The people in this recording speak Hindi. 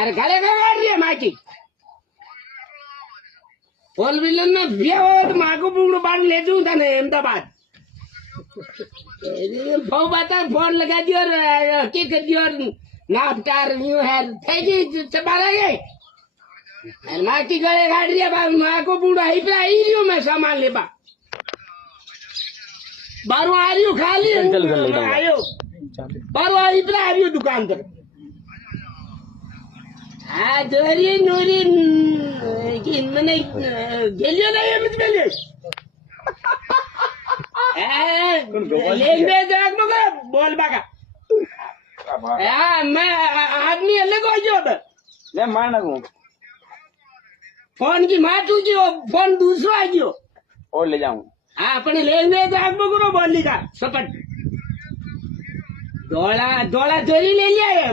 अरे घरे का गाड़ रही है माकी फोर व्हीलर में बिया हो तो माको बुगड़ो बाढ़ ले जाऊं था ना अहमदाबाद भाव बता फोन लगा दियो और के कर दियो और नाप टार न्यू है थे जी चबाला ये अरे माकी घरे गाड़ रही है माको बुगड़ो ही पे आई रही हूँ मैं सामान ले बा बारू आ रही हूँ खाली आयो बारू आ रही पे आ रही हूँ दुकान पर हाँ दोरी नूरी कि मैंने गेलियो नहीं है मुझ में लेंगे जाग मगर बोल बाका हाँ मैं आदमी अलग हो जो ले मार ना को फोन की माँ तू की फोन दूसरा आ गयो और ले जाऊं हाँ अपने लेंगे जाग मगरो बोल ली का सपट डोला डोला चोरी ले लिया है